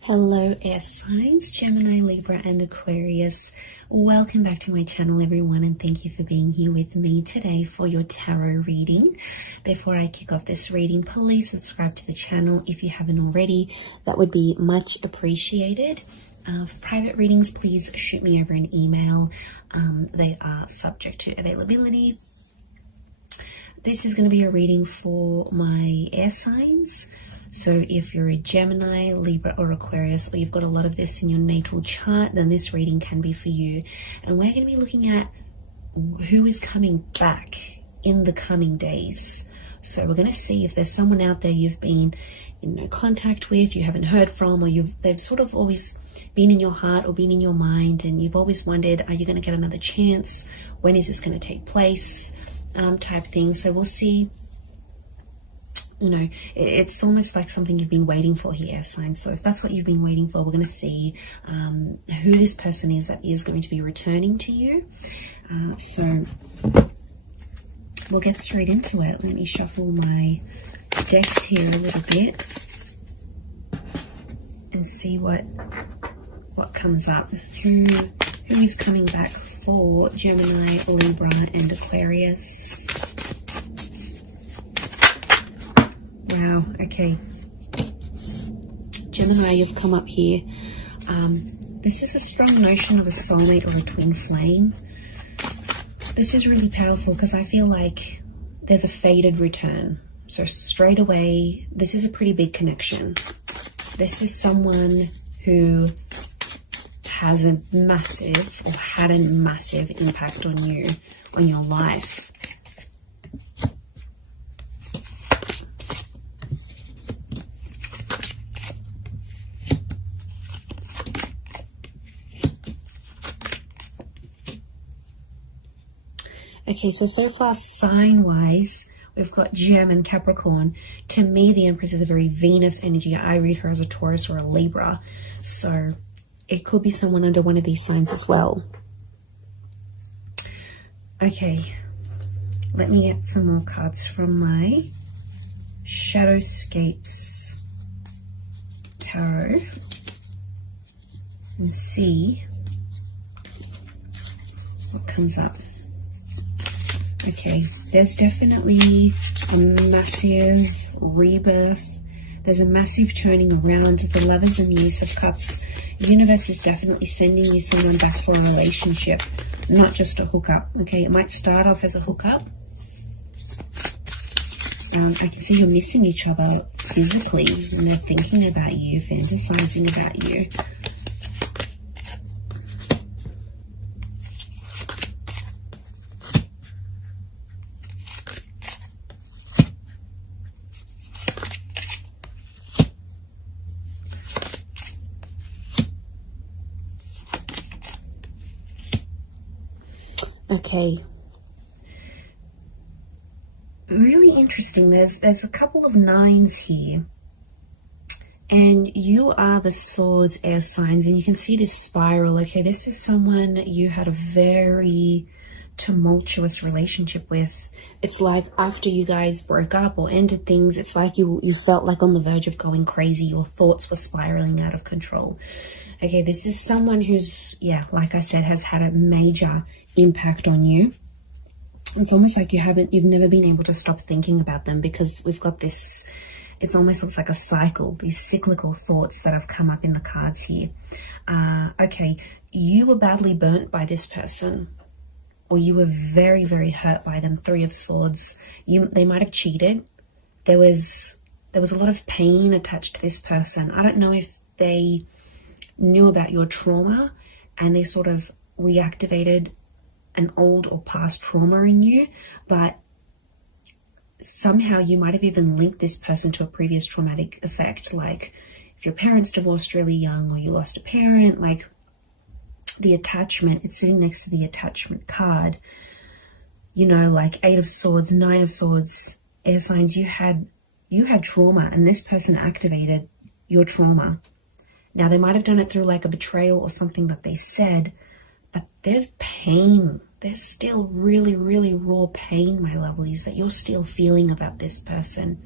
Hello air signs, Gemini, Libra and Aquarius. Welcome back to my channel everyone, and thank you for being here with me today for your tarot reading. Before I kick off this reading, please subscribe to the channel if you haven't already. That would be much appreciated. For private readings, please shoot me over an email. They are subject to availability. This is going to be a reading for my air signs. So if you're a Gemini, Libra or Aquarius, or you've got a lot of this in your natal chart, then this reading can be for you. And we're going to be looking at who is coming back in the coming days. So we're going to see if there's someone out there you've been in no contact with, you haven't heard from, or they've sort of always been in your heart or been in your mind, and you've always wondered, are you going to get another chance? When is this going to take place? Type thing. So we'll see. You know, it's almost like something you've been waiting for here, signs. So if that's what you've been waiting for, we're going to see who this person is that is going to be returning to you. So we'll get straight into it. Let me shuffle my decks here a little bit and see what comes up. Who is coming back for Gemini, Libra and Aquarius? Wow, okay. Gemini, you've come up here. This is a strong notion of a soulmate or a twin flame. This is really powerful because I feel like there's a fated return. So straight away, this is a pretty big connection. This is someone who has a massive or had a massive impact on you, on your life. Okay, so far sign-wise, we've got Gem and Capricorn. To me, the Empress is a very Venus energy. I read her as a Taurus or a Libra. So it could be someone under one of these signs as well. Okay, let me get some more cards from my Shadowscapes Tarot and see what comes up. Okay, there's definitely a massive rebirth. There's a massive turning around. The Lovers and the Ace of Cups. The universe is definitely sending you someone back for a relationship, not just a hookup. Okay, it might start off as a hookup. I can see you're missing each other physically, and they're thinking about you, fantasizing about you. Okay, really interesting. There's a couple of nines here, and you are the Swords air signs, and you can see this spiral. Okay, this is someone you had a very tumultuous relationship with. It's like after you guys broke up or ended things, it's like you felt like on the verge of going crazy. Your thoughts were spiraling out of control. Okay, this is someone who's, yeah, like I said, has had a major impact on you. It's almost like you've never been able to stop thinking about them, because we've got this, it almost looks like a cycle, these cyclical thoughts that have come up in the cards here. Okay, you were badly burnt by this person, or you were very, very hurt by them. Three of Swords. They might have cheated. There was a lot of pain attached to this person. I don't know if they knew about your trauma and they sort of reactivated an old or past trauma in you, but somehow you might have even linked this person to a previous traumatic effect, like if your parents divorced really young, or you lost a parent. Like the attachment, it's sitting next to the attachment card, you know, like Eight of Swords, Nine of Swords, air signs. You had trauma, and this person activated your trauma. Now they might have done it through like a betrayal or something that they said, but there's pain. There's still really, really raw pain, my lovelies, that you're still feeling about this person.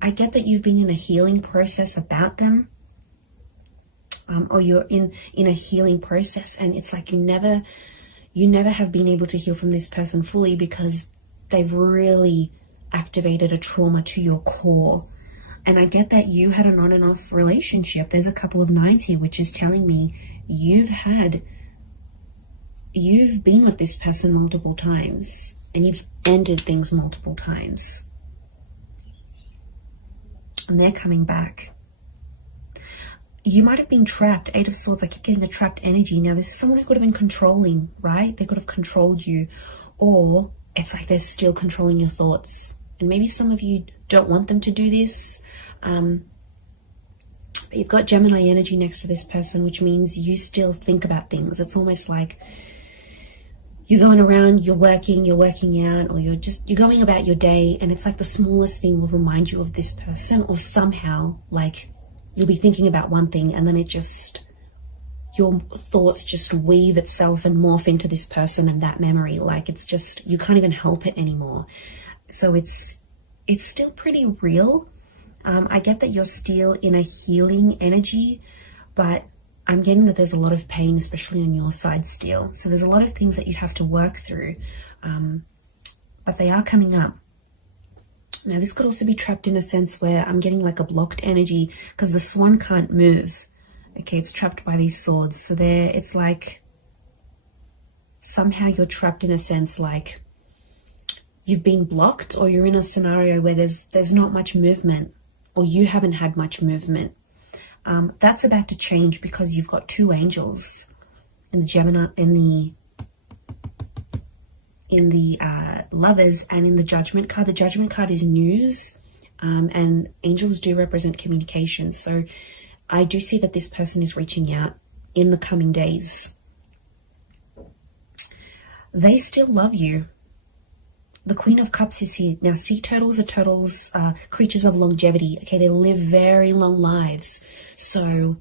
I get that you've been in a healing process about them, or you're in a healing process, and it's like you never have been able to heal from this person fully because they've really activated a trauma to your core. And I get that you had an on and off relationship. There's a couple of nines here, which is telling me you've been with this person multiple times, and you've ended things multiple times. And they're coming back. You might have been trapped. Eight of Swords, I keep getting the trapped energy. Now, this is someone who could have been controlling, right? They could have controlled you. Or it's like they're still controlling your thoughts. And maybe some of you don't want them to do this. You've got Gemini energy next to this person, which means you still think about things. It's almost like you're going around, you're working out, or you're going about your day, and it's like the smallest thing will remind you of this person, or somehow like you'll be thinking about one thing and then your thoughts just weave itself and morph into this person and that memory. Like it's just, you can't even help it anymore. So it's still pretty real. I get that you're still in a healing energy, but I'm getting that there's a lot of pain, especially on your side still. So there's a lot of things that you'd have to work through, but they are coming up. Now, this could also be trapped in a sense where I'm getting like a blocked energy because the swan can't move. Okay, it's trapped by these swords. So it's like somehow you're trapped in a sense like you've been blocked, or you're in a scenario where there's not much movement, or you haven't had much movement. That's about to change because you've got two angels in the Gemini, in the Lovers, and in the Judgment card. The Judgment card is news, and angels do represent communication. So I do see that this person is reaching out in the coming days. They still love you. The Queen of Cups is here. Now, sea turtles are creatures of longevity. Okay, they live very long lives. So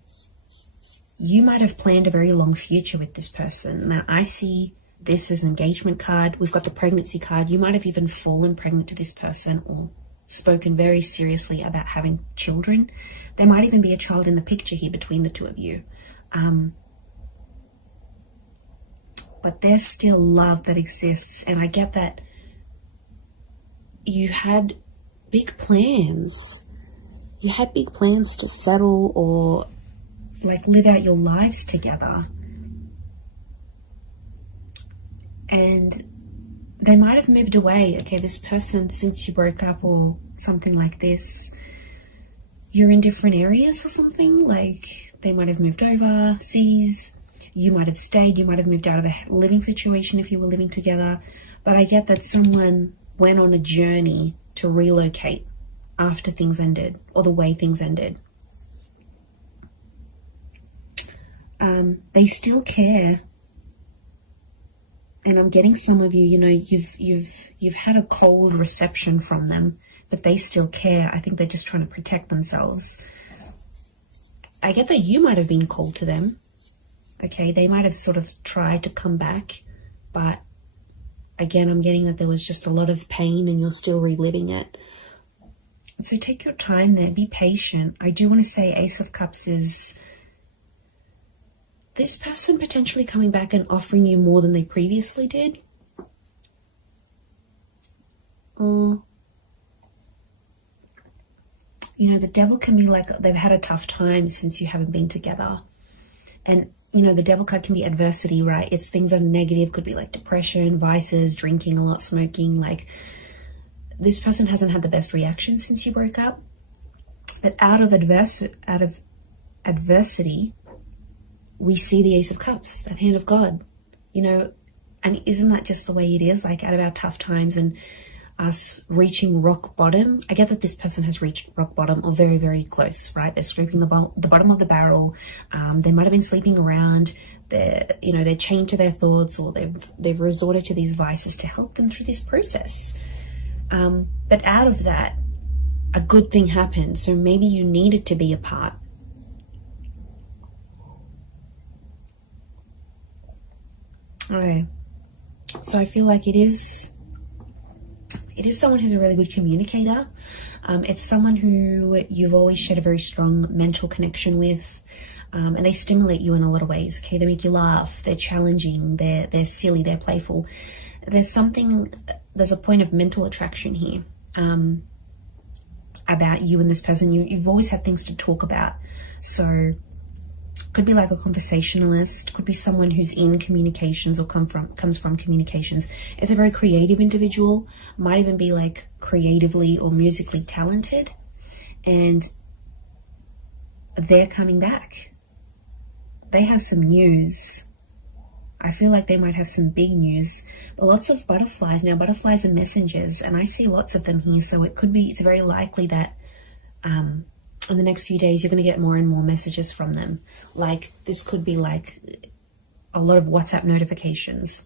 you might have planned a very long future with this person. Now, I see this as an engagement card. We've got the pregnancy card. You might have even fallen pregnant to this person or spoken very seriously about having children. There might even be a child in the picture here between the two of you. But there's still love that exists. And I get that you had big plans. You had big plans to settle or like live out your lives together. And they might have moved away. Okay, this person, since you broke up or something like this, you're in different areas or something. Like they might have moved overseas. You might have stayed. You might have moved out of a living situation if you were living together. But I get that someone went on a journey to relocate after things ended, or the way things ended. They still care. And I'm getting some of you, you know, you've had a cold reception from them, but they still care. I think they're just trying to protect themselves. I get that you might have been cold to them. Okay, they might have sort of tried to come back, but again, I'm getting that there was just a lot of pain and you're still reliving it. So take your time there, be patient. I do want to say Ace of Cups is this person potentially coming back and offering you more than they previously did. Or, you know, the Devil can be like they've had a tough time since you haven't been together. And, you know, the Devil card can be adversity, right? It's things that are negative, could be like depression, vices, drinking a lot, smoking. Like this person hasn't had the best reaction since you broke up. But out of adversity, we see the Ace of Cups, that hand of God, you know, and isn't that just the way it is? Like out of our tough times and us reaching rock bottom. I get that this person has reached rock bottom or very, very close, right? They're scraping the bottom of the barrel. They might have been sleeping around. They're chained to their thoughts, or they've resorted to these vices to help them through this process. But out of that, a good thing happened. So maybe you needed to be apart. Okay, so I feel like it is It is someone who's a really good communicator. It's someone who you've always shared a very strong mental connection with, and they stimulate you in a lot of ways. Okay, they make you laugh, they're challenging, they're silly, they're playful. There's a point of mental attraction here about you and this person. You've always had things to talk about. So could be like a conversationalist, could be someone who's in communications or comes from communications. It's a very creative individual, might even be like creatively or musically talented, and they're coming back. They have some news. I feel like they might have some big news, but lots of butterflies. Now, butterflies are messengers, and I see lots of them here, so it's very likely that in the next few days, you're going to get more and more messages from them. Like, this could be like a lot of WhatsApp notifications.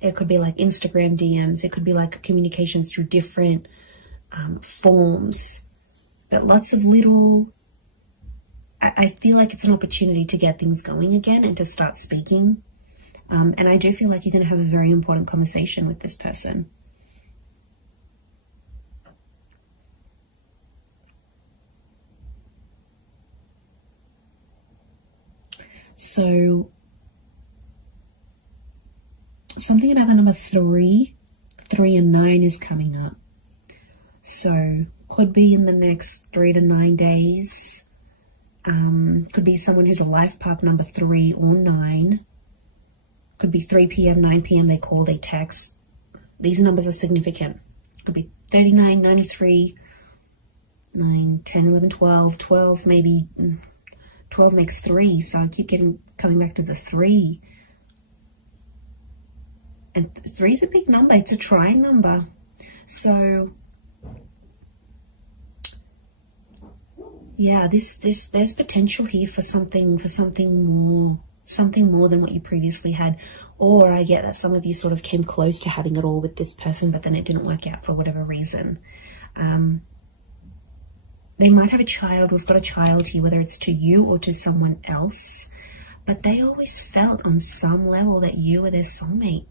It could be like Instagram DMs. It could be like communications through different forms. But lots of little... I feel like it's an opportunity to get things going again and to start speaking. And I do feel like you're going to have a very important conversation with this person. So something about the number 3 and 9 is coming up. So could be in the next 3 to 9 days. Could be someone who's a life path number 3 or 9. Could be 3 p.m., 9 p.m. They call, they text. These numbers are significant. Could be 39, 93, 9, 10, 11, 12, 12 maybe. 12 makes 3, so I keep coming back to the 3. And 3 is a big number. It's a trying number. So yeah, there's potential here for something more than what you previously had. Or I get that some of you sort of came close to having it all with this person, but then it didn't work out for whatever reason. They might have a child. We've got a child here, whether it's to you or to someone else. But they always felt on some level that you were their soulmate.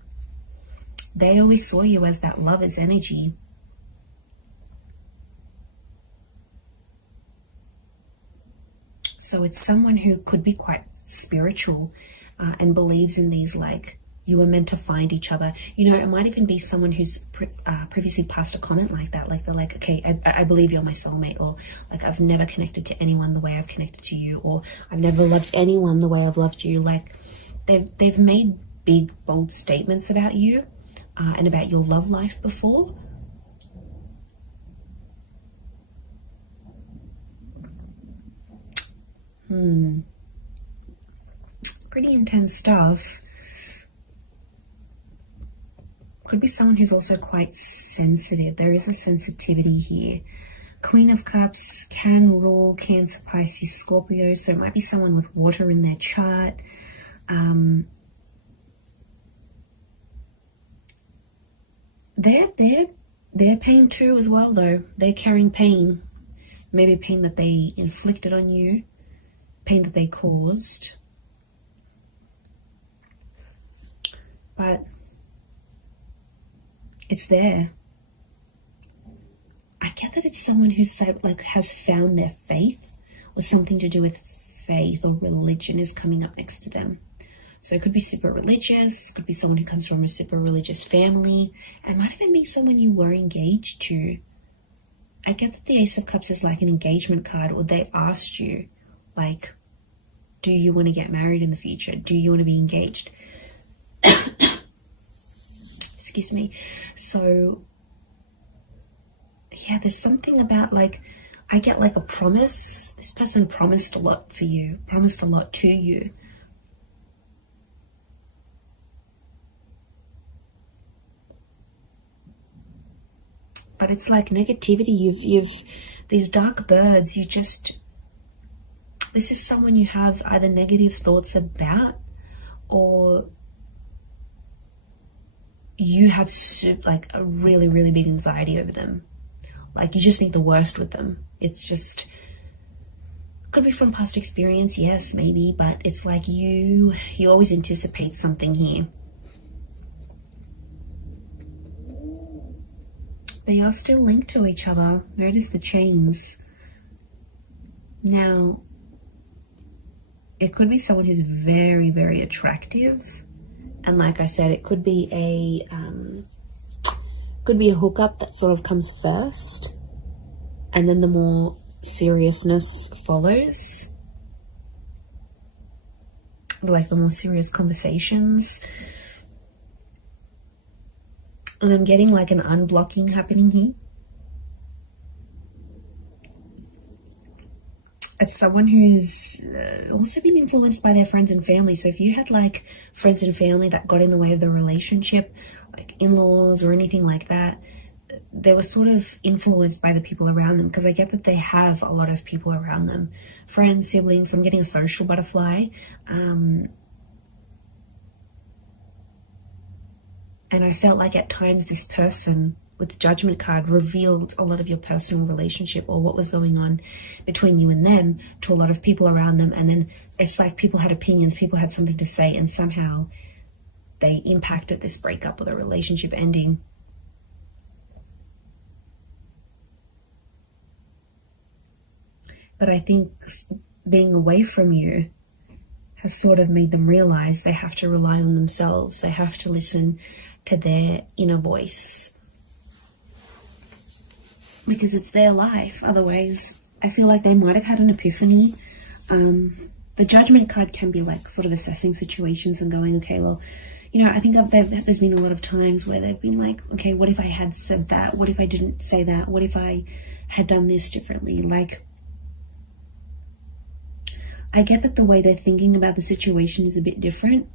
They always saw you as that lover's energy. So it's someone who could be quite spiritual and believes in these, like, you were meant to find each other. You know, it might even be someone who's previously passed a comment like that. Like, they're like, okay, I believe you're my soulmate. Or like, I've never connected to anyone the way I've connected to you. Or I've never loved anyone the way I've loved you. Like, they've made big, bold statements about you and about your love life before. Pretty intense stuff. Could be someone who's also quite sensitive. There is a sensitivity here. Queen of Cups can rule Cancer, Pisces, Scorpio. So it might be someone with water in their chart. They're pain too as well, though. They're carrying pain. Maybe pain that they inflicted on you. Pain that they caused. But it's there. I get that it's someone who's has found their faith, or something to do with faith or religion is coming up next to them. So it could be super religious, could be someone who comes from a super religious family. It might even be someone you were engaged to. I get that the Ace of Cups is like an engagement card, or they asked you, like, do you want to get married in the future? Do you want to be engaged? Excuse me. So yeah, there's something about, like, I get like a promise. This person promised a lot for you, promised a lot to you. But it's like negativity. You've these dark birds, this is someone you have either negative thoughts about, or you have like a really, really big anxiety over them. Like, you just think the worst with them. It's just, could be from past experience, yes, maybe, but it's like you always anticipate something here. you're still linked to each other. Notice the chains. Now, it could be someone who's very, very attractive. And like I said, it could be a hookup that sort of comes first, and then the more seriousness follows. Like the more serious conversations. And I'm getting like an unblocking happening here. It's someone who's also been influenced by their friends and family. So if you had like friends and family that got in the way of the relationship, like in-laws or anything like that, they were sort of influenced by the people around them, because I get that they have a lot of people around them. Friends, siblings, I'm getting a social butterfly. And I felt like at times this person with the Judgment card revealed a lot of your personal relationship or what was going on between you and them to a lot of people around them. And then it's like people had opinions, people had something to say, and somehow they impacted this breakup or the relationship ending. But I think being away from you has sort of made them realize they have to rely on themselves. They have to listen to their inner voice, because it's their life. Otherwise, I feel like they might have had an epiphany. The Judgment card can be like sort of assessing situations and going, okay, well, you know, I think there's been a lot of times where they've been like, okay, what if I had said that? What if I didn't say that? What if I had done this differently? Like, I get that the way they're thinking about the situation is a bit different,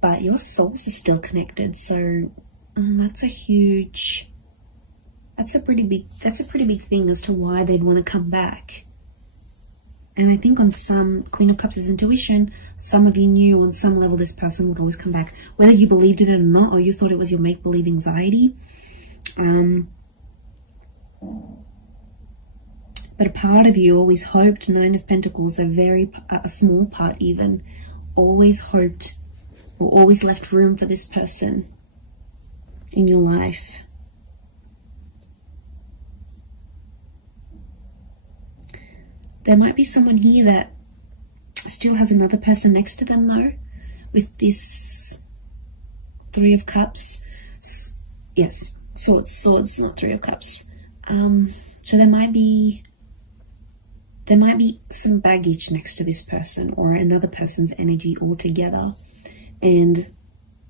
but your souls are still connected. So that's a pretty big thing as to why they'd want to come back. And I think on some, Queen of Cups is intuition. Some of you knew on some level this person would always come back, whether you believed it or not, or you thought it was your make-believe anxiety. But a part of you always hoped, Nine of Pentacles, a small part even, always hoped or always left room for this person in your life. There might be someone here that still has another person next to them though, with this Three of Cups. Yes, swords, not Three of Cups. So there might be some baggage next to this person or another person's energy altogether. And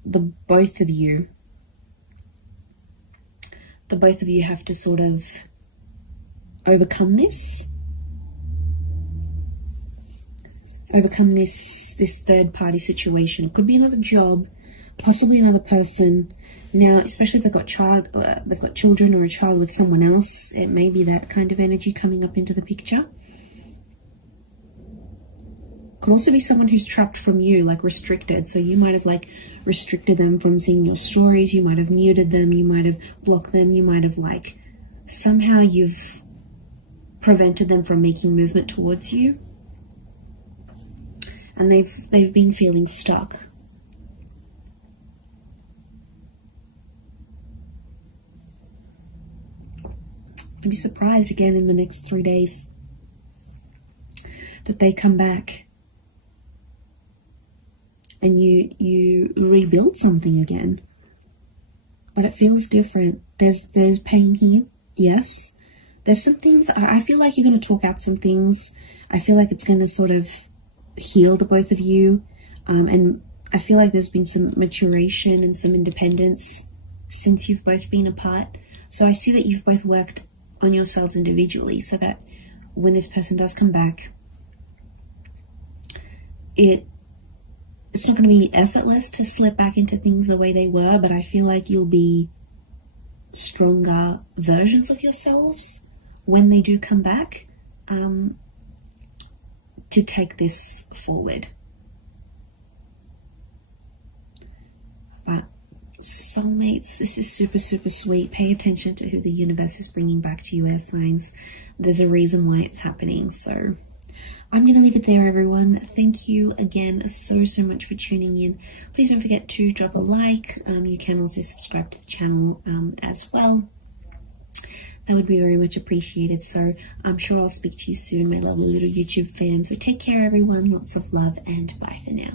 the both of you have to sort of overcome this third party situation. It could be another job, possibly another person. Now, especially if they've got children or a child with someone else, it may be that kind of energy coming up into the picture. Could also be someone who's trapped from you, like restricted. So you might have like restricted them from seeing your stories. You might have muted them. You might have blocked them. You might have like somehow you've prevented them from making movement towards you. And they've been feeling stuck. I'd be surprised again in the next 3 days that they come back and you rebuild something again. But it feels different. There's pain here, yes. There's some things, I feel like you're going to talk out some things. I feel like it's going to sort of heal the both of you. And I feel like there's been some maturation and some independence since you've both been apart. So I see that you've both worked on yourselves individually so that when this person does come back, it's not going to be effortless to slip back into things the way they were, but I feel like you'll be stronger versions of yourselves when they do come back, to take this forward. But soulmates, this is super, super sweet. Pay attention to who the universe is bringing back to you, air signs. There's a reason why it's happening. So I'm going to leave it there, everyone. Thank you again so much for tuning in. Please don't forget to drop a like. You can also subscribe to the channel as well. that would be very much appreciated. So I'm sure I'll speak to you soon, my lovely little YouTube fam. So take care, everyone. Lots of love, and bye for now.